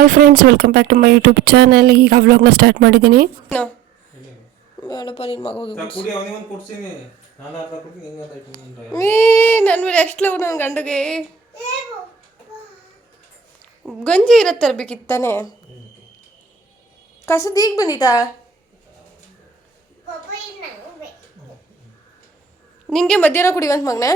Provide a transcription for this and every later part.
Hi friends, welcome back to my YouTube channel. ಈಗ ವ್ಲಾಗ್ನ start ಮಾಡಿದ್ದೀನಿ. ನನ್ನ ಮೇಲೆ ಎಷ್ಟು ಲವ್ ನನ್ನ ಗಂಡುಗೆ. ಗಂಜಿ ಇರತ್ತೆ ತರಬೇಕಿತ್ತಾನೆ. ಕಸದ ಈಗ ಬಂದಿತ್ತಾ ನಿಂಗೆ ಮಧ್ಯಾಹ್ನ ಕುಡಿವಂತ ಮಗನ.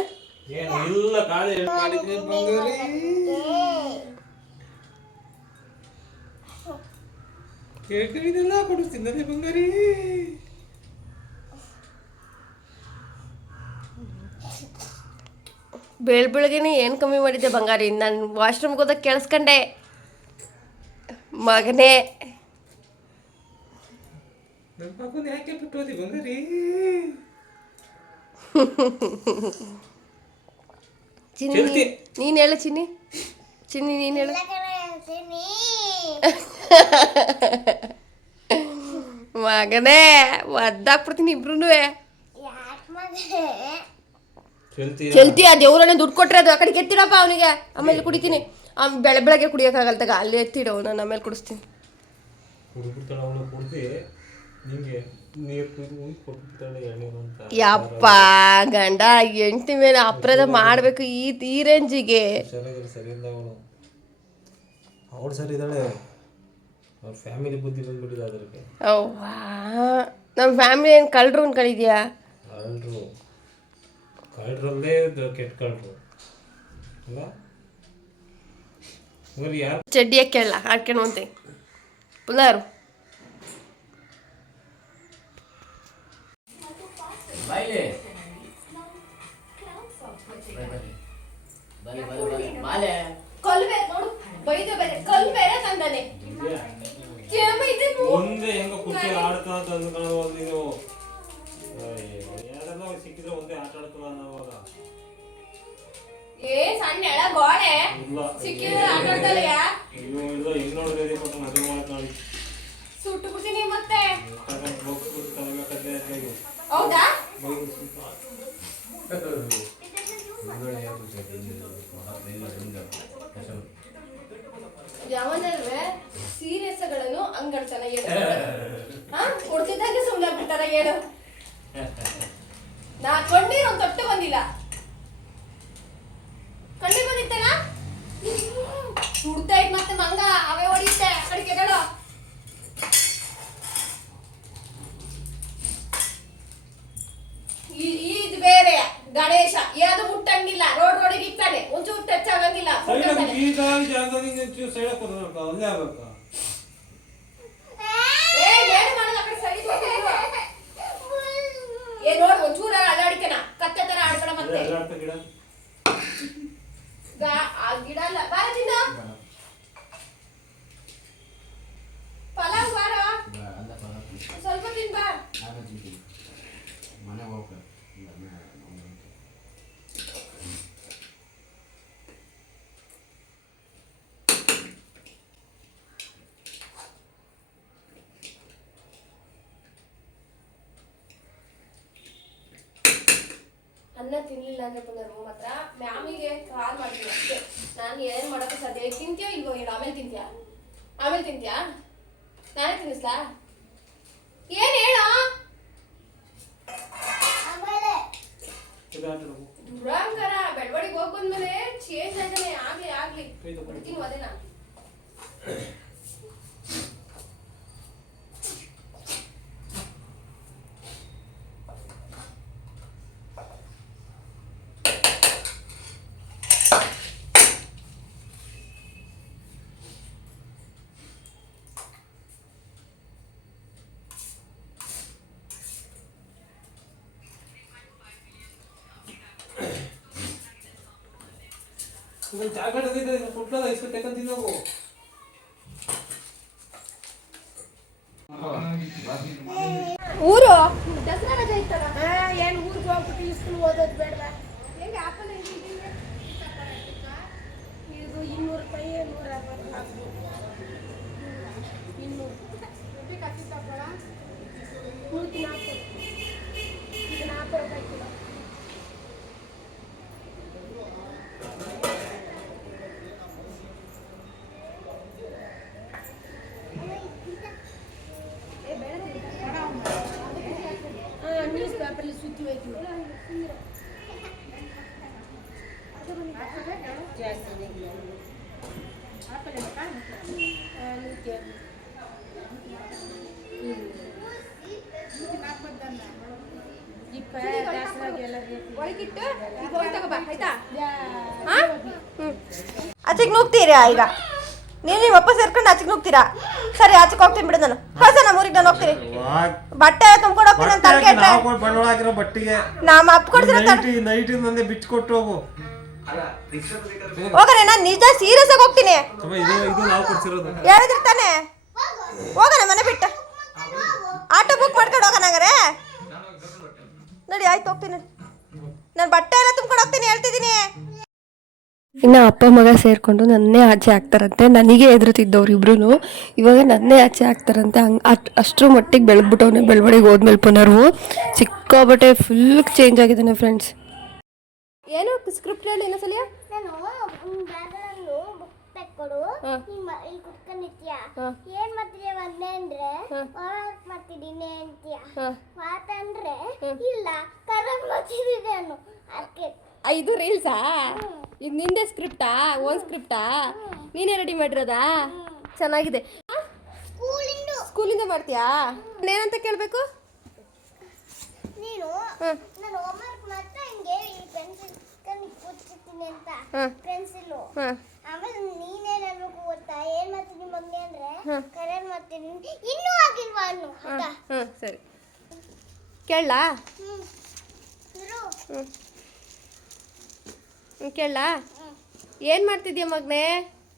ಕೇಳ್ಕೊಂಡಿದ್ದೆಲ್ಲ ಕೊಡಿಸ್ತೀನಿ ಬಂಗಾರಿ. ಬೆಳಗ್ಗೆನೆ ಏನು ಕಮ್ಮಿ ಮಾಡಿದ್ದೆ ಬಂಗಾರಿ? ನಾನು ವಾಶ್ರೂಮ್ಗೆ ಹೋದಾಗ ಕೇಳಿಸ್ಕೊಂಡೆ ಮಗನೇ. ನನ್ನ ಮಗನ ಯಾಕೆ ಬಿಟ್ಟೋದಿ ಬಂಗಾರಿ? ಚಿನ್ನಿ ನೀನು ಹೇಳು, ಚಿನ್ನಿ ಚಿನ್ನಿ ನೀನು ಹೇಳು. ಮಗನೇ ಒದ್ದಾಕ್ಬಿಡ್ತೀನಿ ಇಬ್ರು. ಚೆಲ್ತಿ ಆ ದೇವ್ರನ್ನ ದುಡ್ಡು ಕೊಟ್ರೆ ಅದು ಆ ಕಡೆಗೆ ಎತ್ತಿಡಪ್ಪ ಅವನಿಗೆ. ಆಮೇಲೆ ಕುಡಿತೀನಿ. ಬೆಳಗ್ಗೆ ಕುಡಿಯೋಕ್ಕಾಗಲ್ಲ ತಗ, ಅಲ್ಲಿ ಎತ್ತಿಡೋ, ನಾನು ಆಮೇಲೆ ಕುಡಿಸ್ತೀನಿ. ಯಪ್ಪ ಗಂಡ ಹೆಂಡತಿ ಮೇಲೆ ಅಪರಾಧ ಮಾಡಬೇಕು ಈ ರೇಂಜಿಗೆ. ಅವಳು ಸರಿ ಇದ್ದಾಳೆ, ಅವ್ರ ಫ್ಯಾಮಿಲಿ ಬುದ್ಧಿ ಬಂದ್ಬಿಟ್ಟಿದೆ ಅದಕ್ಕೆ. ಅವ್ವಾ ನಮ್ಮ ಫ್ಯಾಮಿಲಿ ಏನು ಕಳ್ರು ಅನ್ಕೊಂಡಿದ್ಯಾ? ಕಳ್ರಲ್ಲೇ ಕೆಟ್ಟ ಕಳ್ರು ಅಲ್ಲ. ಯಾರು ಚಡ್ಡಿಯಾಗ ಕೇಳಲ್ಲ ಆಡ್ಕೊಂಡು ಅಂತೆ ಪುಲಾರು. ಒಂದೇ ಹೆಂಗ ಖುಷಿ ಆಡ್ತಾ ಅಂತ ಅಂದ್ಕೊಳ್ಳೋ ನೀನು. ಯಾರೆಲ್ಲ ಸಿಕ್ಕಿದ್ರೆ ಒಂದೇ ಆಟ ಆಡ್ತಲ್ಲ ನಾವಾಗ. ಹೆಂಗ್ ನೋಡಿದ್ರೆ ಕೊಟ್ಟು ಮದುವೆ ಮಾಡ್ಕೊಳ್ಳಿ. ಸುಟ್ಟು ಬಿಡ್ತೀನಿ ಮತ್ತೆ. ಯಾವನಲ್ವೇ ಸೀರಿಯಸ್ಗಳನ್ನು ಹಂಗಡ್ತಾನ ಕೊಡ್ತಿದ್ದಂಗೆ ಸುಮ್ಮನೆ ಬಿಡ್ತಾರ ಹೇಳು. ನಾ ಕಣ್ಣೀರು ಒಂದು ತೊಟ್ಟು ಬಂದಿಲ್ಲ. ಕಣ್ಣೀರು ಬಂದಿತ್ತೇನಾ? ಸುಡ್ತಾ ಇದ್ ಮತ್ತೆ ಮಂಗ ಅವೇ ಹೊಡಿಯುತ್ತೆ ಅಡಿಕೆಗಳು. ಇದು ಬೇರೆ ಗಣೇಶ ಯಾವ್ದು ಮುಟ್ಟಂಗಿಲ್ಲ. ರೋಡಿಗೆ ಇರ್ತಾನೆ, ಒಂಚೂರು ಟಚ್ ಆಗಂಗಿಲ್ಲ. ನೋಡ್ ಒಂಚೂರ ಅಲ್ಲಾಡಿಕೆನ ಕತ್ತೆ ತರ ಆಡ್ಬೇಡ ಮತ್ತೆ. ಗಿಡ ಅಲ್ಲ ಬಾರ ತಿನ್ನ ಪಲಾವ್ ಬಾರ ಸ್ವಲ್ಪ ತಿನ್ ಬಾ. ಅನ್ನ ತಿನ್ಲಿಲ್ಲ ಅಂದ್ರೆ ಬಂದ ರೂಮ್ ಹತ್ರ ಮ್ಯಾಮಿಗೆ ಕಾಲ್ ಮಾಡ್ತೀನಿ ಅಷ್ಟೇ. ನಾನು ಏನ್ ಮಾಡಕ್ಕೆ ಸಾಧ್ಯ? ತಿಂತ್ಯಾ ಇಲ್ವೋ ಹೇಳು? ಆಮೇಲೆ ತಿಂತ್ಯಾ? ನಾನೇ ತಿನ್ನಿಸ್ಲಾ? ಏನ್ ಹೇಳ? ದುರಂಕರ ಬೆಳವಡಿಗೆ ಹೋಗ್ ಬಂದ್ಮೇಲೆ ಚೇಂಜ್ ಆಯ್ತಾನೆ. ಆಗ್ಲಿ ಬಿಡ್ತೀನಿ ಅದೇ ನಾನು. ಊರು ದಸರಾ ರಜೆ ಇತ್ತಲ್ಲ, ಏನು ಊರಿಗೆ ಹೋಗ್ಬಿಟ್ಟು ಸ್ಕೂಲ್ ಓದೋದು ಬೇಡವಾ? ಹೆಂಗೆ ಆಪಲ್ ಇದು 200 ರೂಪಾಯಿ 150 ಹಾಕ್ಬೋದು. 200 ರೂಪಾಯಿ ಕತ್ತಿ ತಗೊಳ 104 ಇದು 4 ರೂಪಾಯಿ ಕಿಲೋ. ಒಳಗಿಟ್ಟು ಈಗ ಹೋಗಿ ತಗೋಬಾ ಆಯ್ತಾ. ಆಚೆಗೆ ನುಗ್ತೀರಾ ಈಗ? ನೀವು ನಿಮ್ಮ ಅಪ್ಪ ಸೇರ್ಕೊಂಡು ಆಚೆಗೆ ನುಗ್ತೀರಾ? ಸರಿ ಆಚೆಗೆ ಹೋಗ್ತೀನಿ ಬಿಡು ನಾನು. ಕಳ್ಸ ನಮ್ಮ ಊರಿಗೆ ನಾನು ಹೋಗ್ತೀನಿ. ಬಟ್ಟೆ ತುಂಬ್ಕೊಂಡು ಹೋಗ್ತೀನಿ ಅಂತ ಬಂಡವಾಳ ಹಾಕಿರೋ ಬಟ್ಟಿಗೆ ನಮ್ಮ ಅಪ್ಪ ಕೊಡ್ತೀರ ನೈಟ್ ನಂದೆ ಬಿಟ್ಟು ಕೊಟ್ಟು ಹೋಗು. ಹೋಗೋಣ. ನಾನು ನಿಜ ಸೀರಿಯಸ್ ಆಗಿ ಹೋಗ್ತೀನಿ. ಇದು ನಾವು ಕೊಡ್ಸಿರೋದು. ಹೇಳಿದ್ರೆ ತಾನೆ ಹೋಗೋಣ ಮನೆ ಬಿಟ್ಟು. ಆಟೋ ಬುಕ್ ಮಾಡ್ಕೊಂಡು ಹೋಗೋಣ ಹಂಗಾರೆ. ನೋಡಿ ಆಯ್ತು ಹೋಗ್ತೀನಿ. ನಾನು ಬಟ್ಟೆ ಎಲ್ಲ ತುಂಬ್ಕೊಂಡು ಹೋಗ್ತೀನಿ ಹೇಳ್ತಿದ್ದೀನಿ. ಇನ್ನು ಅಪ್ಪ ಮಗ ಸೇರಿಕೊಂಡು ನನ್ನೇ ಆಚೆ ಹಾಕ್ತಾರಂತೆ. ನನಗೆ ಎದುರುತ್ತಿದ್ದವ್ರು ಇಬ್ರು ಇವಾಗ ನನ್ನೇ ಆಚೆ ಹಾಕ್ತಾರಂತೆ. ಅಷ್ಟರ ಮಟ್ಟಿಗೆ ಬೆಳೆದ್ಬಿಟ್ಟವನೇ. ಬೆಳವಣಿಗೆ ಹೋದ್ಮೇಲೆ ಪುನರ್ವು ಸಿಕ್ಕಾಬಟ್ಟೆ ಫುಲ್ ಚೇಂಜ್ ಆಗಿದ್ದಾನೆ ಫ್ರೆಂಡ್ಸ್. ಏನು ಸ್ಕ್ರಿಪ್ಟ್ ಹೇಳಿ ಇನ್ನೊಂದ್ಸಲ. ನಾನು ಬ್ಯಾಗ್ಗಳನ್ನು ಬುಕ್ ತೆಕ್ಕೊಡು ಇಲ್ಲಿ ಕುತ್ಕೊಂಡಿರ್ತೀಯ. ಏನ್ ಮಾಡ್ತೀಯ ಒಂದೇ ಅಂದ್ರೆ ವರ್ಕ್ ಮಾಡ್ತಿದ್ದೀನಿ ಅಂತೀಯ. ಮಾತಂದ್ರೆ ಇಲ್ಲ ಕರೆಕ್ಟ್ ಮಾಡ್ತಿದ್ದೀನಿ ನಾನು. ಅದಕ್ಕೆ ಇದು ರೀಲ್ಸಾ? ಇದು ನಿಂದೆ ಸ್ಕ್ರಿಪ್ಟಾ? ಓನ್ ಸ್ಕ್ರಿಪ್ಟಾ? ನೀನೇ ರೆಡಿ ಮಾಡಿರೋದಾ? ಚೆನ್ನಾಗಿದೆ. ಸ್ಕೂಲಿಂದ ಮಾಡ್ತೀಯಾ? ಏನಂತ ಕೇಳಬೇಕು ನೀನು? ನಾನು ಹೋಮ್ವರ್ಕ್ ಮಾತ್ರ ಹಿಂಗೆ ಈ ಪೆನ್ಸಿಲ್ ಕೂರ್ಸಿರ್ತೀನಿ ಅಂತ ಪೆನ್ಸಿಲು. ಆಮೇಲೆ ನೀನೇನಾದ್ರು ಗೊತ್ತಾ ಏನ್ ಮಾಡ್ತೀನಿ ಮಮ್ಮಿ ಅಂದ್ರೆ ಕರೆಕ್ಟ್ ಮಾಡ್ತೀನಿ. ಇನ್ನೂ ಆಗಿಲ್ವಾ ಅನ್ನು ಆಯ್ತಾ? ಸರಿ ಕೇಳಲಾ? ಕೇಳಲಾ? ಏನು ಮಾಡ್ತಿದ್ಯಾ ಮಗನೇ?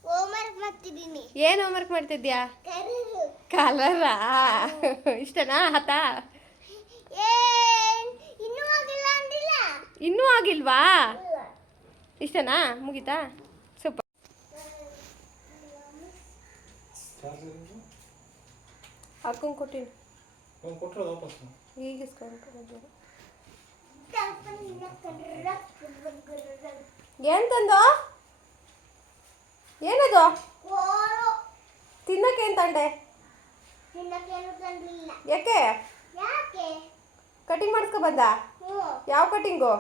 ಹೋಮ್ವರ್ಕ್ ಮಾಡ್ತಿದ್ದೀನಿ. ಏನು ಹೋಮ್ವರ್ಕ್ ಮಾಡ್ತಿದ್ಯಾ? ಕಲರಾ? ಇಷ್ಟನಾ? ಹತಾ? ಇನ್ನೂ ಆಗಿಲ್ಲ ಅಂದಿಲ್ಲ. ಇನ್ನೂ ಆಗಿಲ್ವಾ? ಇಷ್ಟನಾ? ಮುಗೀತಾ? ಸೂಪರ್. ಹಾಕೊಂಡು ಕೊಟ್ಟಿನಿ. ಈಗ ಏನ್ ತಂದು? ಏನದು? ತಿನ್ನಕ್ಕೆ ಏನ್ ತಂಡೆ? ಯಾಕೆ? ಕಟಿಂಗ್ ಮಾಡಿಸ್ಕೊ ಬಂದ? ಯಾವ ಕಟಿಂಗು?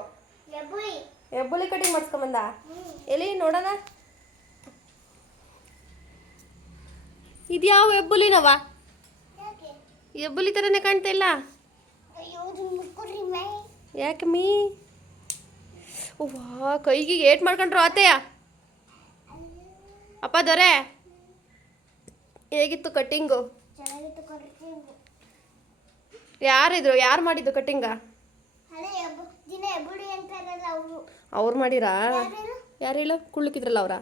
ಹೆಬ್ಬುಲಿ ಕಟಿಂಗ್ ಮಾಡಿಸ್ಕೊ ಬಂದ? ಎಲ್ಲಿ ನೋಡೋಣ. ಇದ್ಯಾವ ಹೆಬ್ಬುಲಿನವ? ಹೆಬ್ಬುಲಿ ಥರನೇ ಕಾಣ್ತಾ ಇಲ್ಲ. ಯಾಕೆ ಮೀ? ವಾ ಕೈಗೆ ಏಟ್ ಮಾಡ್ಕೊಂಡ್ರು ಆತೆಯ. ಅಪ್ಪ ದೊರೆ ಹೇಗಿತ್ತು ಕಟ್ಟಿಂಗು? ಯಾರಿದ್ರು? ಯಾರು ಮಾಡಿದ್ದು ಕಟ್ಟಿಂಗ? ಅವ್ರು ಮಾಡಿರಾ? ಯಾರು ಹೇಳು? ಕುಳ್ಳುಕಿದ್ರಲ್ಲ ಅವರ?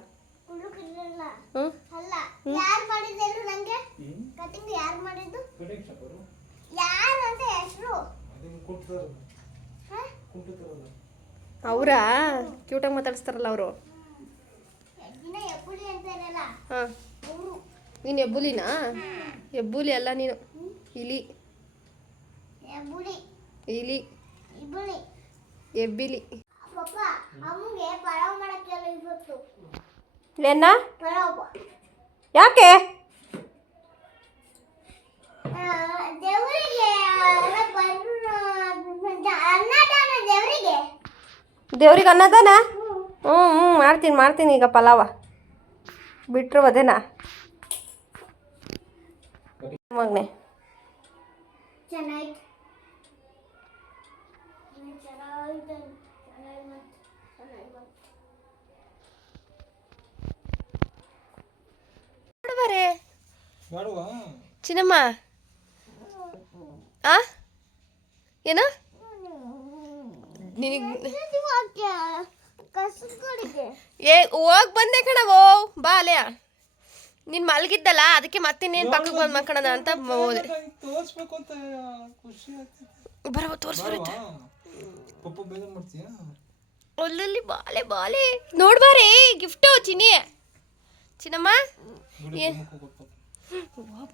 ಅವರಾ? ಕ್ಯೂಟಾಗಿ ಮಾತಾಡಿಸ್ತಾರಲ್ಲ ಅವರು. ಹಾಂ ನೀನು ಹೆಬ್ಬುಲಿನಾ? ಹೆಬ್ಬುಲಿ ಅಲ್ಲ ನೀನು, ಇಲಿ. ಇಲಿ ಎಬ್ಬಿಲಿ. ಏನ? ಯಾಕೆ? ದೇವ್ರಿಗೆ ಅನ್ನದಾನ? ಮಾಡ್ತೀನಿ ಈಗ ಪಲಾವ ಬಿಟ್ರು ಅದೇನಾ ಮಗನೆ? ಚಿನ್ನಮ್ಮ ಆ ಏನ ಹೋಗ್ ಬಂದೆ ಕಣವೋ. ಬಾ ಅಲೆಯ ನೀನ್ ಮಲ್ಗಿದ್ದಲ್ಲ, ಅದಕ್ಕೆ ಮತ್ತಿನ್ನೇನು ಪಕ್ಕಕ್ಕೆ ಬಂದು ಮಕ್ಕಳದ ಅಂತ ಹೋದೆ. ಬರವ ತೋರಿಸ್ಬರುತ್ತೆ ಅಲ್ಲಲ್ಲಿ. ಬಾಲೆ ಬಾಲೆ ನೋಡ್ಬಾರೆ ಗಿಫ್ಟು ಚಿನ್ನಮ್ಮ.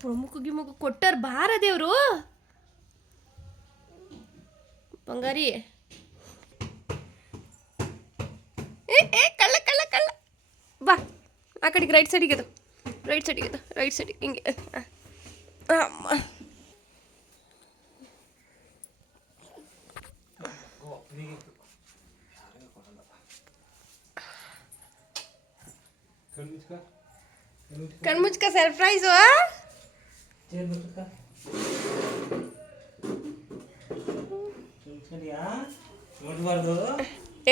ಪ್ರಮುಖ ಗಿಮುಖ ಕೊಟ್ಟಾರ ಬಾರ ದೇವ್ರು. ಬಂಗಾರಿ ಕಳ್ಳ ಕಳ್ಳ ಕಳ್ಳ. ಬಾ ಆ ಕಡೆಗೆ ರೈಟ್ ಸೈಡಿಗೆ ಅದು, ರೈಟ್ ಸೈಡಿಗೆ ಹಿಂಗೆ. ಅಮ್ಮ ಕಣ್ಮುಚ್ಕ ಸರ್ಪ್ರೈಸು. ನೋಡ್ಬಾರ್ದು.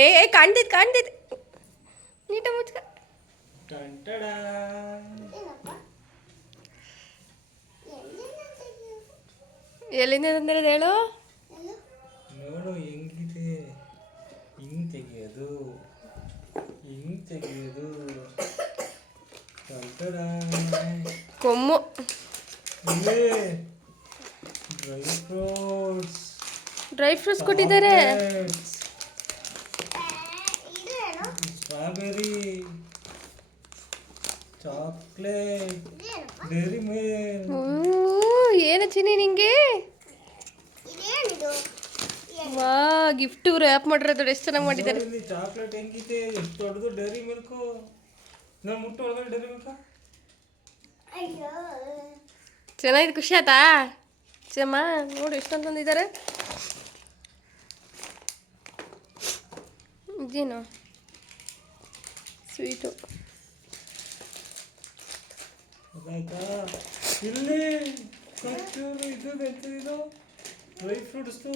ಏ ಕಾಣ್ತಿದ್ ನೀಟ ಮುಚ್ಕ. ಎಲ್ಲಿಂದ ತಂದಿರೋದು ಹೇಳು. ನೋಡು ಹೆಂಗಿದೆ, ಹಿಂಗ್ ತೆಗಿಯೋದು, ಹಿಂಗ್ ತೆಗಿಯೋದು. ಕೊಮ್ಮು ಡ್ರೈ ಫ್ರೂಟ್ಸ್ ಕೊಟ್ಟಿದ್ದಾರೆ. Strawberry, chocolate, dairy milk. ಏನು ಚಿನ್ನಿ ನಿಂಗೆ? ವಾ ಗಿಫ್ಟ್ ರ್ಯಾಪ್ ಮಾಡಿರೋದು ಎಷ್ಟು ಚೆನ್ನಾಗಿ ಮಾಡಿದ್ದಾರೆ. ಚಾಕ್ಲೇಟ್ ಹೆಂಗಿದೆ, ಎಷ್ಟು ದೊಡ್ಡದು ಡೈರಿ ಮಿಲ್ಕು. ನಾವು ಮುಟ್ಟು ಒಳಗಡೆ ಡೈರಿ ಮಿಲ್ಕ. ಚೆನ್ನಾಗಿದೆ, ಖುಷಿ ಆಯ್ತಾ ಚಮ್ಮ? ನೋಡಿ ಎಷ್ಟೊಂದು ತಂದಿದ್ದಾರೆ. ಇದೇನು ಸ್ವೀಟು. ಅದಾಯ್ತಾ? ಇಲ್ಲಿ ಕಚ್ಚೂರು ಇದು ಎಂತಿದು dry fruits,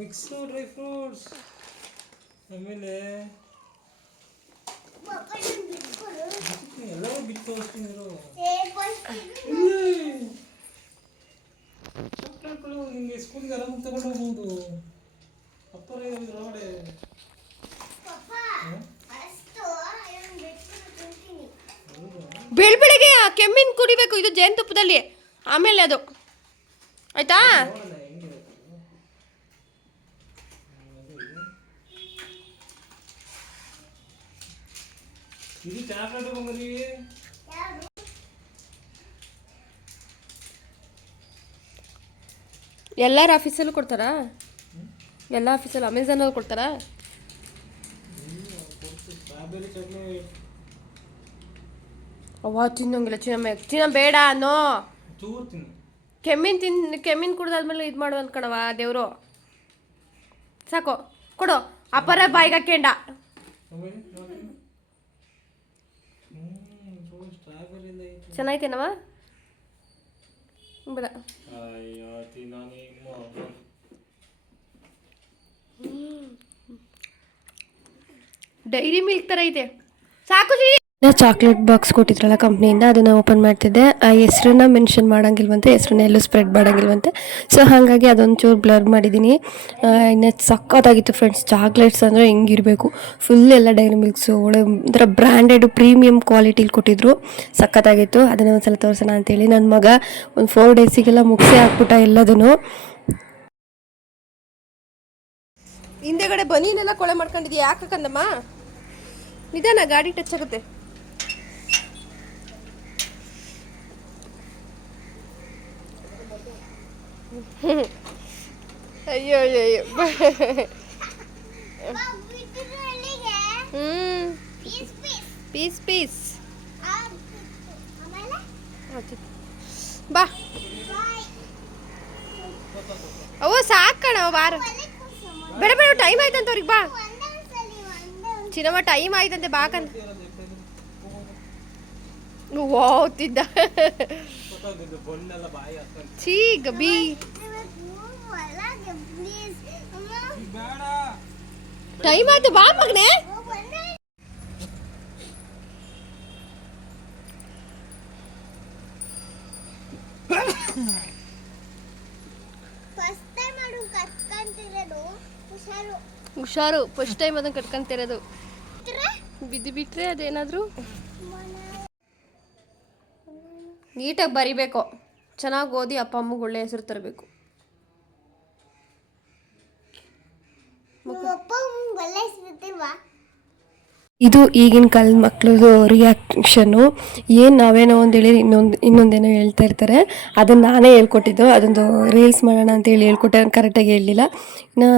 mix dry fruits. ಆಮೇಲೆ ಎಲ್ಲವೂ ಬಿಟ್ಟು ತೋರಿಸ್ತಿದ್ರು. ಚಾಕ್ಲೇಟ್ಗಳು ನಿಮಗೆ ಸ್ಕೂಲ್ಗೆ ಆರಾಮಾಗಿ ತಗೊಂಡು ಹೋಗ್ಬೋದು. ಅಪ್ಪರೇ ಒಳಗಡೆ ಬೆಳಗ್ಗೆ ಕೆಮ್ಮಿನ ಕುಡಿಬೇಕು, ಇದು ಜೇನುತುಪ್ಪದಲ್ಲಿ. ಆಮೇಲೆ ಅದು ಆಯ್ತಾ? ಇದು ಚಾಕ್ಲೇಟ್ ಬಂದ್ರಿ. ಎಲ್ಲರ ಆಫೀಸಲ್ಲೂ ಕೊಡ್ತಾರಾ? ಎಲ್ಲ ಆಫೀಸಲ್ಲೂ ಅಮೆಝಾನಲ್ಲಿ ಕೊಡ್ತಾರಾ? ಸ್ಟ್ರಾಬೆರಿ ಚಾಕ್ಲೇಟ್ ಅವ್ವ ತಿನ್ನೋಂಗಿಲ್ಲ ಚಿನ್ನ ಬೇಡ ಅನ್ನೋ. ಚೂರು ತಿನ್ನು. ಕೆಮ್ಮಿನ ಕುಡ್ದಾದ್ಮೇಲೆ ಇದು ಮಾಡು ಅಂದ್ಕಣವ ದೇವರು. ಸಾಕು ಕೊಡು. ಅಪ್ಪರ ಬಾಯಿಗೆ ಹಾಕ್ಯಂಡ. ಚೆನ್ನಾಯ್ತೇನವ? ಬೇಡ. ಡೈರಿ ಮಿಲ್ಕ್ ಥರ ಐತೆ. ಸಾಕು ಜಿ. ಚಾಕ್ಲೇಟ್ ಬಾಕ್ಸ್ ಕೊಟ್ಟಿದ್ರಲ್ಲ ಕಂಪ್ನಿಯಿಂದ, ಅದನ್ನು ಓಪನ್ ಮಾಡ್ತಿದ್ದೆ. ಆ ಹೆಸ್ರನ್ನ ಮೆನ್ಷನ್ ಮಾಡೋಂಗಿಲ್ವಂತೆ, ಹೆಸ್ರನ್ನ ಎಲ್ಲೂ ಸ್ಪ್ರೆಡ್ ಮಾಡೋಂಗಿಲ್ವಂತೆ. ಸೊ ಹಾಗಾಗಿ ಅದೊಂಚೂರು ಬ್ಲರ್ ಮಾಡಿದ್ದೀನಿ. ಇನ್ನು ಸಖತ್ತಾಗಿತ್ತು ಫ್ರೆಂಡ್ಸ್. ಚಾಕ್ಲೇಟ್ಸ್ ಅಂದರೆ ಹೆಂಗಿರಬೇಕು, ಫುಲ್ ಎಲ್ಲ ಡೈರಿ ಮಿಲ್ಕ್ಸು ಒಳ್ಳೆ ಒಂಥರ ಬ್ರ್ಯಾಂಡೆಡು ಪ್ರೀಮಿಯಮ್ ಕ್ವಾಲಿಟಿಲಿ ಕೊಟ್ಟಿದ್ರು. ಸಖತ್ತಾಗಿತ್ತು. ಅದನ್ನು ಒಂದು ಸಲ ತೋರಿಸೋಣ ಅಂತೇಳಿ ನನ್ನ ಮಗ ಒಂದು 4 ಡೇಸಿಗೆಲ್ಲ ಮುಗಿಸಿ ಹಾಕ್ಬಿಟ್ಟ ಎಲ್ಲದೂ. ಹಿಂದೆಗಡೆ ಬನೀನೆಲ್ಲ ಕೊಳೆ ಮಾಡ್ಕೊಂಡಿದ್ಯಾ? ಯಾಕೆ ಕಂದಮ್ಮ? ನಿಧಾನ, ಗಾಡಿ ಟಚ್ ಆಗುತ್ತೆ. ಅಯ್ಯೋ ಅಯ್ಯೋ ಅಯ್ಯೋ. ಪೀಸ್ ಪೀಸ್ ಬಾ. ಅವ ಸಾಕಣ ಬಾರ. ಬೇಡ ಬೇಡ, ಟೈಮ್ ಆಯ್ತಂತ ಅವ್ರಿಗೆ. ಬಾ ಚಿನ್ನಮ್ಮ, ಟೈಮ್ ಆಯ್ತಂತೆ ಬಾಕಂತ. ಓದ್ತಿದ್ದ ಛೀ ಗಬಿ. ಟೈಮ್ ಆಯ್ತು, ಬಾ ಮಗನೆ. ಹುಷಾರು, ಫಸ್ಟ್ ಟೈಮ್ ಅದನ್ನ ಕಟ್ಕೊಂತಿರೋದು. ಬಿದ್ದು ಬಿಟ್ರೆ ಅದೇನಾದರೂ ನೀಟಾಗಿ ಬರಿಬೇಕು. ಚೆನ್ನಾಗಿ ಓದಿ ಅಪ್ಪ ಅಮ್ಮಗೆ ಒಳ್ಳೆ ಹೆಸರು ತರಬೇಕು. ಇದು ಈಗಿನ ಕಾಲದ ಮಕ್ಳದ್ದು ರಿಯಾಕ್ಷನ್ನು. ಏನು ನಾವೇನೋ ಒಂದು ಹೇಳಿ ಇನ್ನೊಂದೇನೋ ಹೇಳ್ತಾ ಇರ್ತಾರೆ. ಅದನ್ನು ನಾನೇ ಹೇಳ್ಕೊಟ್ಟಿದ್ದು. ಅದೊಂದು ರೀಲ್ಸ್ ಮಾಡೋಣ ಅಂತೇಳಿ ಹೇಳ್ಕೊಟ್ಟೆ, ಕರೆಕ್ಟಾಗಿ ಹೇಳಲಿಲ್ಲ. ಇನ್ನು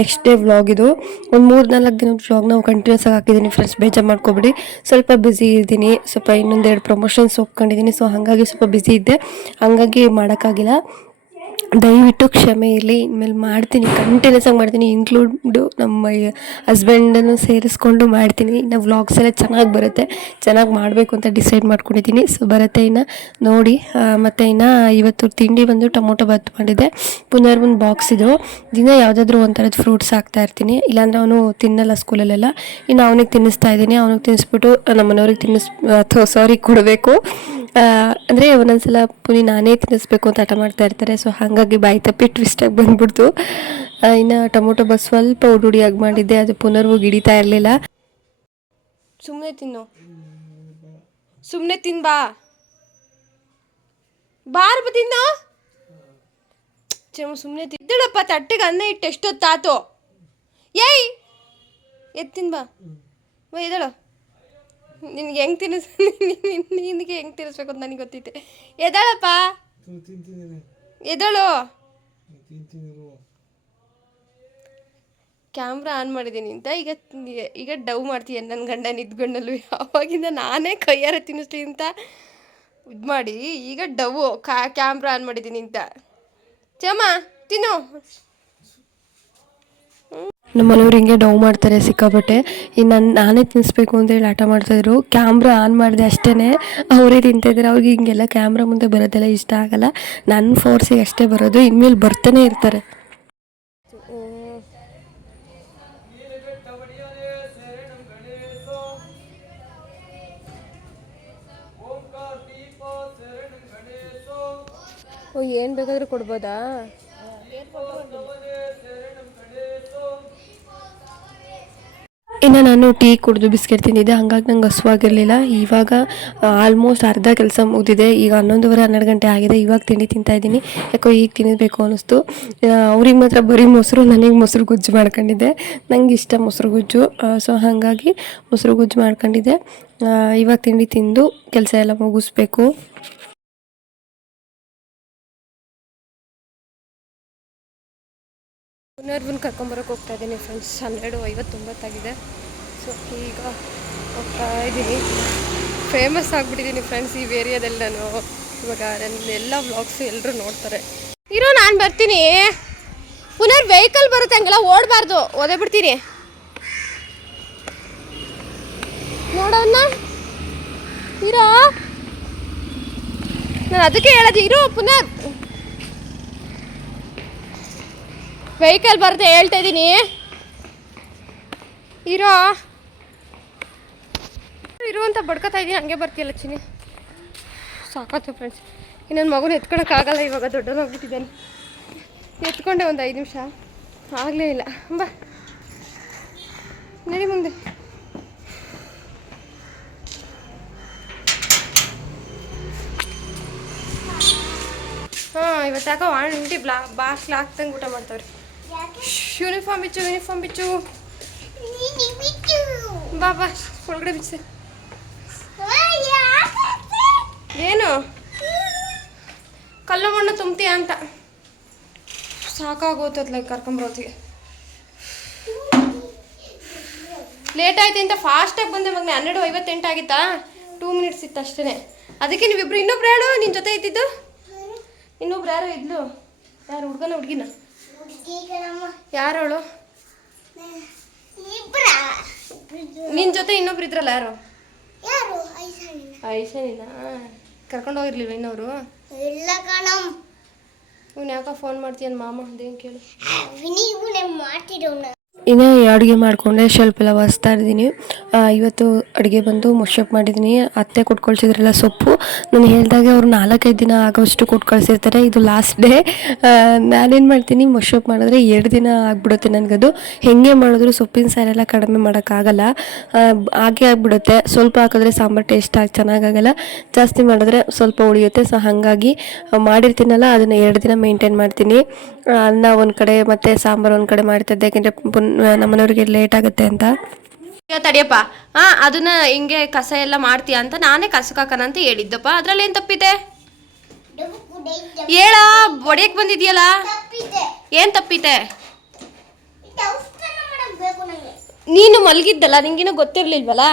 ನೆಕ್ಸ್ಟ್ ಡೇ ವ್ಲಾಗ್ ಇದು. ಒಂದು 3-4 ದಿನದ ವ್ಲಾಗ್ ನಾವು ಕಂಟಿನ್ಯೂಸ್ ಆಗಿ ಹಾಕಿದ್ದೀನಿ ಫ್ರೆಂಡ್ಸ್, ಬೇಜಾರು ಮಾಡ್ಕೊಬಿಡಿ. ಸ್ವಲ್ಪ ಬ್ಯುಸಿ ಇದ್ದೀನಿ, ಸ್ವಲ್ಪ ಇನ್ನೊಂದೆರಡು ಪ್ರಮೋಷನ್ಸ್ ಒಪ್ಕೊಂಡಿದ್ದೀನಿ. ಸೊ ಹಾಗಾಗಿ ಸ್ವಲ್ಪ ಬ್ಯುಸಿ ಇದ್ದೆ, ಹಾಗಾಗಿ ಮಾಡೋಕ್ಕಾಗಿಲ್ಲ. ದಯವಿಟ್ಟು ಕ್ಷಮೆ ಇರಲಿ. ಇನ್ಮೇಲೆ ಮಾಡ್ತೀನಿ, ಕಂಟಿನ್ಯೂಸ್ ಆಗಿ ಮಾಡ್ತೀನಿ, ಇನ್ಕ್ಲೂಡು ನಮ್ಮ ಹಸ್ಬೆಂಡನ್ನು ಸೇರಿಸ್ಕೊಂಡು ಮಾಡ್ತೀನಿ. ಇನ್ನು ವ್ಲಾಗ್ಸ್ ಎಲ್ಲ ಚೆನ್ನಾಗಿ ಬರುತ್ತೆ, ಚೆನ್ನಾಗಿ ಮಾಡಬೇಕು ಅಂತ ಡಿಸೈಡ್ ಮಾಡ್ಕೊಂಡಿದ್ದೀನಿ. ಸೊ ಬರುತ್ತೆ, ಇನ್ನು ನೋಡಿ. ಮತ್ತು ಇನ್ನು ಇವತ್ತು ತಿಂಡಿ ಬಂದು ಟೊಮೊಟೊ ಬಾತ್ ಮಾಡಿದೆ. ಪುನರ್ ಒಂದು ಬಾಕ್ಸ್ ಇದು, ದಿನ ಯಾವುದಾದ್ರೂ ಒಂಥರದ್ದು ಫ್ರೂಟ್ಸ್ ಹಾಕ್ತಾಯಿರ್ತೀನಿ, ಇಲ್ಲಾಂದರೆ ಅವನು ತಿನ್ನಲ್ಲ ಸ್ಕೂಲಲ್ಲೆಲ್ಲ. ಇನ್ನು ಅವನಿಗೆ ತಿನ್ನಿಸ್ತಾ ಇದ್ದೀನಿ, ಅವನಿಗೆ ತಿನ್ನಿಸ್ಬಿಟ್ಟು ನಮ್ಮ ಮನೆಯವ್ರಿಗೆ ಕೊಡಬೇಕು. ಅಂದರೆ ಒಂದೊಂದ್ಸಲ ಪುನಿ ನಾನೇ ತಿನ್ನಿಸ್ಬೇಕು ಅಂತ ಹಠ ಮಾಡ್ತಾ ಇರ್ತಾರೆ. ಸೊ ಹಾಗಾಗಿ ಬಾಯಿ ತಪ್ಪಿ ಟ್ವಿಸ್ಟಾಗಿ ಬಂದ್ಬಿಡ್ತು. ಇನ್ನು ಟೊಮೊಟೊ ಬಾತ್ ಸ್ವಲ್ಪ ಉಡುಡಿಯಾಗಿ ಮಾಡಿದ್ದೆ, ಅದು ಪುನರ್ವು ಹಿಡಿತಾ ಇರಲಿಲ್ಲ. ಸುಮ್ಮನೆ ತಿನ್ನು, ಸುಮ್ಮನೆ ತಿನ್ಬಾ, ಬಾರ್ ತಿನ್ನು ಸುಮ್ಮನೆ ತಿದ್ದಳಪ್ಪ. ತಟ್ಟೆಗೆ ಅನ್ನ ಇಟ್ಟು ಎಷ್ಟೊತ್ತಾತು? ಏಯ್ ಎತ್ತಿನ ಬಾ ಎದಳು. ನಿನಗೆ ಹೆಂಗೆ ನಿನಗೆ ಹೆಂಗೆ ತಿನ್ನಿಸ್ಬೇಕು ಅಂತ ನನಗೆ ಗೊತ್ತೈತೆ. ಎದಳಪ್ಪ, ಎದಳು. ಕ್ಯಾಮ್ರಾ ಆನ್ ಮಾಡಿದ್ದೀನಿ ಅಂತ ಈಗ ಡವ್ ಮಾಡ್ತೀಯ ನನ್ನ ಗಂಡ ನಿದ್ಕೊಂಡಲ್ವಿ. ಅವಾಗಿಂದ ನಾನೇ ಕೈಯಾರ ತಿನ್ನಿಸ್ಲಿ ಅಂತ ಇದು ಮಾಡಿ ಈಗ ಡವ್ವು ಕ್ಯಾಮ್ರಾ ಆನ್ ಮಾಡಿದ್ದೀನಿ ಅಂತ. ಚಮ್ಮ ತಿನ್ನು. ನಮ್ಮ ಮನೆಯವ್ರು ಹಿಂಗೆ ಡವ್ ಮಾಡ್ತಾರೆ ಸಿಕ್ಕಾಪಟ್ಟೆ. ಇನ್ನು ನಾನೇ ತಿನ್ನಿಸ್ಬೇಕು ಅಂತೇಳಿ ಆಟ ಮಾಡ್ತಾಯಿದ್ರು. ಕ್ಯಾಮ್ರಾ ಆನ್ ಮಾಡಿದೆ ಅಷ್ಟೇ, ಅವರೇ ತಿಂತಾಯಿದ್ದಾರೆ. ಅವ್ರಿಗೆ ಹಿಂಗೆಲ್ಲ ಕ್ಯಾಮ್ರಾ ಮುಂದೆ ಬರೋದೆಲ್ಲ ಇಷ್ಟ ಆಗಲ್ಲ. ನನ್ನ ಫೋರ್ಸಿಗೆ ಅಷ್ಟೇ ಬರೋದು, ಇನ್ಮೇಲೆ ಬರ್ತಾನೆ ಇರ್ತಾರೆ. ಓ, ಏನು ಬೇಕಾದರೂ ಕೊಡ್ಬೋದಾ? ಇನ್ನು ನಾನು ಟೀ ಕುಡಿದು ಬಿಸ್ಕೆಟ್ ತಿಂದಿದ್ದೆ, ಹಾಗಾಗಿ ನಂಗೆ ಹಸುವಾಗಿರಲಿಲ್ಲ. ಇವಾಗ ಆಲ್ಮೋಸ್ಟ್ ಅರ್ಧ ಕೆಲಸ ಮುಗಿದಿದೆ. ಈಗ 11:30 12 ಗಂಟೆ ಆಗಿದೆ. ಇವಾಗ ತಿಂಡಿ ತಿಂತಾಯಿದ್ದೀನಿ. ಯಾಕೋ ಈಗ ತಿನ್ನಬೇಕು ಅನ್ನಿಸ್ತು. ಅವ್ರಿಗೆ ಮಾತ್ರ ಬರೀ ಮೊಸರು, ನನಗೆ ಮೊಸರು ಗೊಜ್ಜು ಮಾಡ್ಕೊಂಡಿದ್ದೆ. ನಂಗೆ ಇಷ್ಟ ಮೊಸರು ಗೊಜ್ಜು. ಸೊ ಹಾಗಾಗಿ ಮೊಸರು ಗೊಜ್ಜು ಮಾಡ್ಕೊಂಡಿದ್ದೆ. ಇವಾಗ ತಿಂಡಿ ತಿಂದು ಕೆಲಸ ಎಲ್ಲ ಮುಗಿಸ್ಬೇಕು. ಪುನರ್ವನ್ನ ಕರ್ಕೊಂಬರೋಕೆ ಹೋಗ್ತಾ ಇದ್ದೀನಿ ಫ್ರೆಂಡ್ಸ್. 12:59 ಸೊ ಈಗ ಹೋಗ್ತಾ ಇದ್ದೀನಿ. ಫೇಮಸ್ ಆಗಿಬಿಟ್ಟಿದ್ದೀನಿ ಫ್ರೆಂಡ್ಸ್ ಈ ಏರಿಯಾದಲ್ಲಿ. ನಾನು ಇವಾಗ ನನ್ನ ಎಲ್ಲ ವ್ಲಾಗ್ಸು ಎಲ್ಲರೂ ನೋಡ್ತಾರೆ. ಇರೋ, ನಾನು ಬರ್ತೀನಿ. ಪುನರ್ ವೆಹಿಕಲ್ ಬರುತ್ತೆ, ಹಂಗೆಲ್ಲ ಓಡಬಾರ್ದು, ಓದೇ ಬಿಡ್ತೀನಿ. ನೋಡೋಣ ಇರೋ, ನಾನು ಅದಕ್ಕೆ ಹೇಳೋದು ಇರೋ. ಪುನರ್ ವೆಹಿಕಲ್ ಬರುತ್ತೆ ಹೇಳ್ತಾ ಇದ್ದೀನಿ, ಇರೋ ಅಂತ ಬಡ್ಕೊತಾ ಇದ್ದೀನಿ. ಹಂಗೆ ಬರ್ತೀಯಲ್ಲ ಚಿನಿ, ಸಾಕಾಯ್ತು ಫ್ರೆಂಡ್ಸ್. ನನ್ನ ಮಗುನ ಎತ್ಕೊಳಕ್ಕಾಗಲ್ಲ, ಇವಾಗ ದೊಡ್ಡದಾಗ್ಬಿಟ್ಟಿದ್ದಾನೆ. ಎತ್ಕೊಂಡೆ ಒಂದು 5 ನಿಮಿಷ, ಆಗಲೇ ಇಲ್ಲ. ಬಾ ನಡಿ ಮುಂದೆ. ಹಾಂ, ಇವತ್ತು ಯಾಕೋ ಆಂಟಿ ಬಾಕ್ಲ ಹಾಕ್ತಂಗೆ ಊಟ ಮಾಡ್ತಾವ್ರಿ. ಯೂನಿಫಾರ್ಮ್ ಬಿಚ್ಚು. ಬಾ ಒಳಗಡೆ ಬಿಚ್ಚ. ಏನು ಕಲ್ಲು ಮಣ್ಣು ತುಂಬ್ತೀಯ ಅಂತ ಸಾಕಾಗೋತದ್ಲ ಕರ್ಕೊಂಬರೋತಿಗೆ. ಲೇಟ್ ಆಯ್ತು ಅಂತ ಫಾಸ್ಟಾಗಿ ಬಂದೆ ಮಗನೇ. 12:58 ಆಗಿತ್ತಾ, 2 ಮಿನಿಟ್ಸ್ ಇತ್ತು ಅಷ್ಟೇ. ಅದಕ್ಕೆ ನೀವಿಬ್ರು ಇನ್ನೊಬ್ರು ಹೇಳು ನಿನ್ನ ಜೊತೆ ಇದ್ದಿದ್ದು. ಇನ್ನೊಬ್ರು ಯಾರು ಇದ್ಲು? ಯಾರು, ಹುಡುಗನ ಹುಡುಗಿನ? ಯಾರು ಅವಳು? ನಿನ್ನ ಜೊತೆ ಇನ್ನೊಬ್ರು ಇದ್ರಲ್ಲ, ಯಾರು? ಐಶಾನಿನಾ? ಕರ್ಕೊಂಡು ಹೋಗಿರ್ಲಿಲ್ವ ಇನ್ನವರು? ಇಲ್ಲ ಕಣಮ್. ಇವ್ನು ಯಾಕೋ ಫೋನ್ ಮಾಡ್ತೀಯನ್ ಮಾಮ, ಅದೇನು ಕೇಳು. ಮಾಡ್ತಿರೋಣ. ಇನ್ನು ಅಡುಗೆ ಮಾಡಿಕೊಂಡೆ, ಸ್ವಲ್ಪ ಎಲ್ಲ ಒರೆಸ್ತಾ ಇದ್ದೀನಿ. ಇವತ್ತು ಅಡುಗೆ ಬಂದು ಮೊಶಪ್ ಮಾಡಿದ್ದೀನಿ. ಅತ್ತೆ ಕೊಟ್ಟು ಕಳಿಸಿದ್ರಲ್ಲ ಸೊಪ್ಪು, ನಾನು ಹೇಳಿದಾಗೆ ಅವರು 4-5 ದಿನ ಆಗೋಷ್ಟು ಕೊಟ್ಟು ಕಳಿಸಿರ್ತಾರೆ. ಇದು ಲಾಸ್ಟ್ ಡೇ. ನಾನೇನು ಮಾಡ್ತೀನಿ, ಮೊಶಪ್ ಮಾಡಿದ್ರೆ 2 ದಿನ ಆಗಿಬಿಡುತ್ತೆ ನನಗದು. ಹೆಂಗೆ ಮಾಡಿದ್ರು ಸೊಪ್ಪಿನ ಸಾರೆಲ್ಲ ಕಡಿಮೆ ಮಾಡೋಕ್ಕಾಗಲ್ಲ, ಹಾಗೆ ಆಗಿಬಿಡುತ್ತೆ. ಸ್ವಲ್ಪ ಹಾಕಿದ್ರೆ ಸಾಂಬಾರು ಟೇಸ್ಟ್ ಚೆನ್ನಾಗಾಗಲ್ಲ, ಜಾಸ್ತಿ ಮಾಡಿದ್ರೆ ಸ್ವಲ್ಪ ಉಳಿಯುತ್ತೆ. ಸೊ ಹಾಗಾಗಿ ಮಾಡಿರ್ತೀನಲ್ಲ ಅದನ್ನು 2 ದಿನ ಮೇಂಟೈನ್ ಮಾಡ್ತೀನಿ. ಅನ್ನ ಒಂದು ಕಡೆ ಮತ್ತು ಸಾಂಬಾರು ಒಂದು ಕಡೆ ಮಾಡ್ತಿದ್ದೆ, ಯಾಕೆಂದರೆ ನಮ್ಮನೆಯವ್ರಿಗೆ ಲೇಟ್ ಆಗುತ್ತೆ ಅಂತ. ತಡಿಯಪ್ಪ, ಅದನ್ನ ಹಿಂಗೆ ಕಸ ಎಲ್ಲ ಮಾಡ್ತೀಯ ಅಂತ ನಾನೇ ಕಸಕ್ಕಾಕನ ಅಂತ ಹೇಳಿದ್ದಪ್ಪ. ಅದ್ರಲ್ಲಿ ಏನು ತಪ್ಪಿದೆ ಹೇಳ? ಒಡೆಯಕ್ಕೆ ಬಂದಿದ್ಯಲ್ಲ, ಏನು ತಪ್ಪಿದೆ? ನೀನು ಮಲಗಿದ್ದಲ್ಲ, ನಿಂಗಿನ್ನೂ ಗೊತ್ತಿರಲಿಲ್ವಲ್ಲ,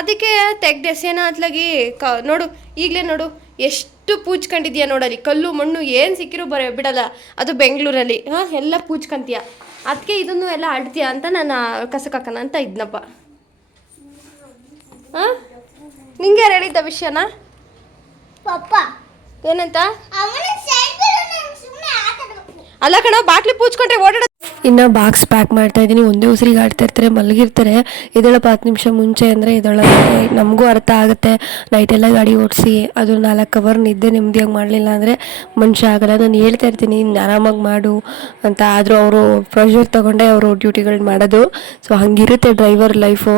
ಅದಕ್ಕೆ ತೆಗ್ದೆಸೇನ ಅತ್ಲಾಗಿ ನೋಡು. ಈಗಲೇ ನೋಡು ಎಷ್ಟು ಎಷ್ಟು ಪೂಜ್ಕೊಂಡಿದ್ಯಾ ನೋಡಲ್ಲಿ, ಕಲ್ಲು ಮಣ್ಣು ಏನು ಸಿಕ್ಕಿರೂ ಬಿಡಲ್ಲ. ಅದು ಬೆಂಗಳೂರಲ್ಲಿ ಎಲ್ಲ ಪೂಜ್ಕೊಂತೀಯ, ಅದಕ್ಕೆ ಇದನ್ನು ಎಲ್ಲ ಆಡ್ತೀಯ ಅಂತ ನಾನು ಕಸಕಾಕನ ಅಂತ ಇದ್ನಪ್ಪ. ನಿಂಗೆ ಯಾರು ಹೇಳಿದ್ದ ವಿಷಯನ? ಪಪ್ಪ ಏನಂತ? ಅವನ ಸೈಕಲ್ ನಾನು ಸುಮ್ಮನೆ ಆಟ ಆಡ್ಬೇಕು. ಅಲ್ಲ ಕಣ, ಬಾಟ್ಲಿ ಪೂಜ್ಕೊಂಡ್ರೆ ಓಡಾಡ. ಇನ್ನು ಬಾಕ್ಸ್ ಪ್ಯಾಕ್ ಮಾಡ್ತಾ ಇದ್ದೀನಿ. ಒಂದೇ ಉಸಿರಿಗೆ ಆಡ್ತಾ ಇರ್ತಾರೆ, ಮಲಗಿರ್ತಾರೆ. ಇದೊಳಗೆ 10 ನಿಮಿಷ ಮುಂಚೆ ಅಂದರೆ ಇದೊಳಗೆ ನಮಗೂ ಅರ್ಥ ಆಗುತ್ತೆ. ನೈಟೆಲ್ಲ ಗಾಡಿ ಓಡಿಸಿ ಅದು 4 ಅವರ್ ನಿದ್ದೆ ನೆಮ್ಮದಿಯಾಗಿ ಮಾಡಲಿಲ್ಲ ಅಂದರೆ ಮನುಷ್ಯ ಆಗಲ್ಲ. ನಾನು ಹೇಳ್ತಾ ಇರ್ತೀನಿ ಆರಾಮಾಗಿ ಮಾಡು ಅಂತ, ಆದರೂ ಅವರು ಪ್ರೆಷರ್ ತೊಗೊಂಡೇ ಅವರು ಡ್ಯೂಟಿಗಳು ಮಾಡೋದು. ಸೊ ಹಂಗಿರುತ್ತೆ ಡ್ರೈವರ್ ಲೈಫು.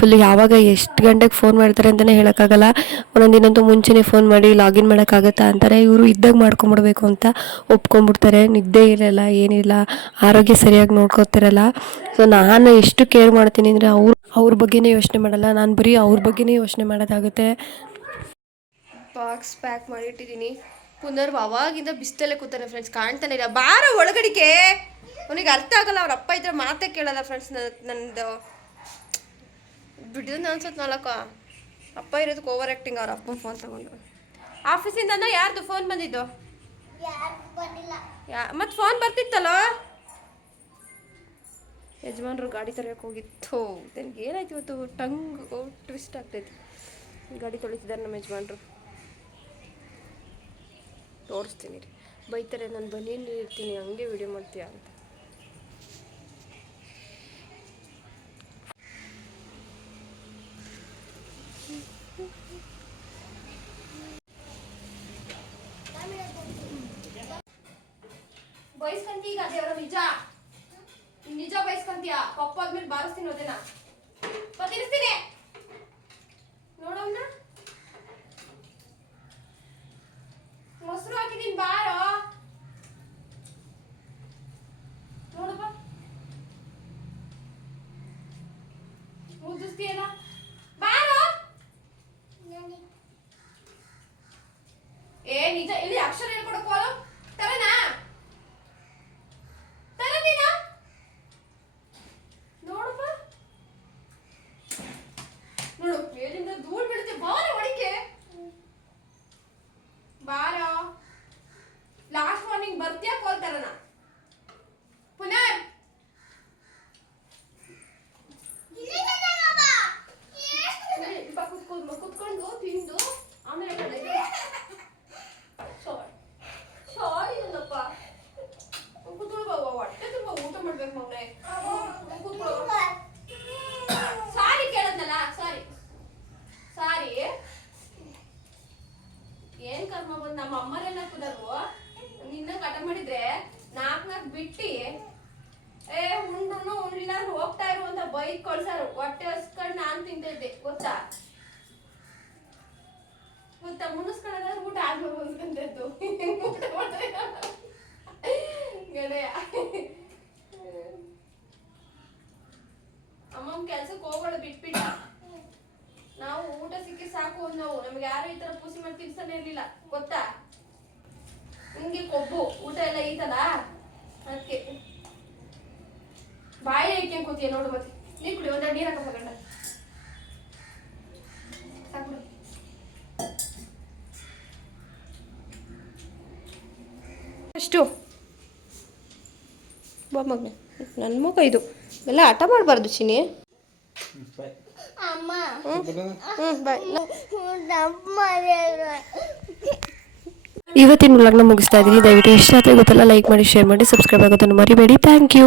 ಫುಲ್ ಯಾವಾಗ ಎಷ್ಟು ಗಂಟೆಗೆ ಫೋನ್ ಮಾಡ್ತಾರೆ ಅಂತಲೇ ಹೇಳೋಕ್ಕಾಗಲ್ಲ. ಒಂದೊಂದು ದಿನಂತೂ ಮುಂಚೆನೇ ಫೋನ್ ಮಾಡಿ ಲಾಗಿನ್ ಮಾಡೋಕ್ಕಾಗತ್ತಾ ಅಂತಾರೆ. ಇವರು ಇದ್ದಾಗ ಮಾಡ್ಕೊಂಬಿಡ್ಬೇಕು ಅಂತ ಒಪ್ಕೊಂಡ್ಬಿಡ್ತಾರೆ. ನಿದ್ದೆ ಇರಲ್ಲ, ಏನಿಲ್ಲ, ಆರೋಗ್ಯ ಸರಿಯಾಗಿ ನೋಡ್ಕೋತಿರಲ್ಲ. ಸೊ ನಾನು ಎಷ್ಟು ಕೇರ್ ಮಾಡ್ತೀನಿ ಅಂದರೆ ಅವ್ರ ಬಗ್ಗೆನೇ ಯೋಚನೆ ಮಾಡಲ್ಲ, ನಾನು ಬರೀ ಅವ್ರ ಬಗ್ಗೆನೇ ಯೋಚನೆ ಮಾಡೋದಾಗುತ್ತೆ. Box pack ಮಾಡಿಟ್ಟಿದ್ದೀನಿ. ಪುನರ್ವ ಅವಾಗಿಂದ ಬಿಸ್ತಲ್ಲೇ ಕೂತಾನೆ ಫ್ರೆಂಡ್ಸ್, ಕಾಣ್ತಾನೆ ಇಲ್ಲ. ಬಾರ ಒಳಗಡಿಕೆ, ಅವನಿಗೆ ಅರ್ಥ ಆಗಲ್ಲ. ಅವ್ರ ಅಪ್ಪ ಇದ್ರೆ ಮಾತೇ ಕೇಳಲ್ಲ ಫ್ರೆಂಡ್ಸ್. ನಂದು ಬಿಡಿದ ಅನ್ಸುತ್ತೆ 4 ಅಪ್ಪ ಇರೋದಕ್ಕೆ ಓವರ್ ಆ್ಯಕ್ಟಿಂಗ್. ಅವ್ರ ಅಪ್ಪ ಫೋನ್ ತಗೊಂಡು ಆಫೀಸಿಂದ ಯಾರ್ದು ಫೋನ್ ಬಂದಿದ್ದು? ಯಾರು ಬಂದಿಲ್ಲ. ಮತ್ತು ಫೋನ್ ಬರ್ತಿತ್ತಲ್ಲ, ಯಜಮಾನ್ರು ಗಾಡಿ ತರಕ್ಕೆ ಹೋಗಿತ್ತು. ನನಗೆ ಏನಾಯ್ತು ಇವತ್ತು, ಟಂಗ್ ಟ್ವಿಸ್ಟ್ ಆಗ್ತೈತಿ. ಗಾಡಿ ತೊಳಿತಿದ್ದಾರೆ ನಮ್ಮ ಯಜಮಾನ್ರು. ತೋರಿಸ್ತೀನಿ ರೀ, ಬೈತಾರೆ ನಾನು ಬನ್ನಿಯಲ್ಲಿ ಇರ್ತೀನಿ ಹಂಗೆ ವಿಡಿಯೋ ಮಾಡ್ತೀಯಾ ಅಂತ. ಬಯಸ್ಕಂತಿ ಈಗ ದೇವರ ನಿಜ ನಿಜ ಬಯಸ್ಕಂತೀಯ. ಪಪ್ಪ ಆದ್ಮೇಲೆ ಬಾರಿಸ್ತೀನಿ ಅದನ್ನ, ತಿನ್ನಿಸ್ತೀನಿ ನೋಡೋಣ. ಮೊಸರು ಹಾಕಿದೀನಿ ಬಾರೋ, ನೋಡಪ್ಪ ಮುದ್ದಿಸ್ತೀಯಲ್ಲ ಬಾರೋ. ಏ ನಿಜ ಇಲ್ಲಿ ಅಕ್ಷರ ಹೇಳ್ಕೊಡಕ್ಕೋ ತರನಾ ಧೂಳ್ ಬೀಳುತ್ತೆ. ಬಾರ ಒಡಿಕೆ ಬಾರ. ಲಾಸ್ಟ್ ಮಾರ್ನಿಂಗ್ ಬರ್ತೀಯಾ ಕೋಲ್ತಾರನ ಪುನರ್? ಕುತ್ಕೊಂಡು ತಿಂದು ಆಮೇಲೆ ಸಾರಿಲ್ಲಪ್ಪ. ಕುತ್ಕೊಳ್ಳೋ ಹೊಟ್ಟೆ ತುಂಬ ಊಟ ಮಾಡ್ಬೇಕು ಮಮ್ಮೆ. ಕುತ್ಕೊಳ್ಳೋ. ಸಾರಿ ಕೇಳದ್ನಲ್ಲ, ಸಾರಿ ಸಾರಿ. ಏನ್ ಕರ್ಮ ಬಂದು ನಮ್ಮ ಅಮ್ಮರೆಲ್ಲ ಕುದರು ನಿನ್ನ ಕಟ ಮಾಡಿದ್ರೆ 4 ಬಿಟ್ಟಿ ಉಂಡ್ರು ಉಣ್ಲಿಲ್ಲ ಹೋಗ್ತಾ ಇರು ಅಂತ ಬೈಕ್ ಕಳ್ಸಾರು. ಹೊಟ್ಟೆ ಹಸ್ಕೊಂಡು ನಾನು ತಿಂತಿದ್ದೆ ಗೊತ್ತಾ ಗೊತ್ತಾ. ಮುನ್ನಿಸ್ಕೊಳ್ಳೋದಾದ್ರೆ ಊಟ ಆದ್ಮೇಲೆ ಬಂದ್ಕಂತದ್ದು ಊಟ ಮಾಡಿದ್ರೆ ಗೆಳೆಯ. ಅಮ್ಮನ ಕೆಲ್ಸಕ್ಕೆ ಹೋಗೋಳು ಬಿಟ್ಬಿಟ್ಟ. ನಾವು ಊಟ ಸಿಕ್ಕಿ ಸಾಕು ನಾವು, ನಮ್ಗೆ ಯಾರು ಈ ತರ ಪೂಸಿ ಮಾಡಿ ತಿನ್ಸನೇ ಇರ್ಲಿಲ್ಲ ಗೊತ್ತಾ. ನಿಂಗೆ ಕೊಬ್ಬು ಊಟ ಎಲ್ಲ ಐತಲ್ಲ ಅದಕ್ಕೆ ಬಾಯಿ ಇಟ್ಕೊಂಡ್ ಕೂತಿಯ ನೋಡು. ಮತ್ತೆ ನೀರು ಕುಡಿ, ಒಂದೆರಡು ನೀರು ಹಾಕಪ್ಪ ಗಂಡ ಸಾಕು. ಅಷ್ಟು ಬಾ ಮಗನೆ, ನನ್ನ ಮಗ ಇದು ಎಲ್ಲ ಆಟ ಮಾಡಬಾರ್ದು ಚಿನಿ. ಅಮ್ಮ ಬಾಯ್. ಇವತ್ತಿನ ವ್ಲಾಗ್ನ ಮುಗಿಸ್ತಾ ಇದ್ದೀನಿ. ದಯವಿಟ್ಟು ಇಷ್ಟ ಆದರೆ ಗೊತ್ತಲ್ಲ ಲೈಕ್ ಮಾಡಿ, ಶೇರ್ ಮಾಡಿ, ಸಬ್ಸ್ಕ್ರೈಬ್ ಆಗೋದನ್ನು ಮರಿಬೇಡಿ. Thank you.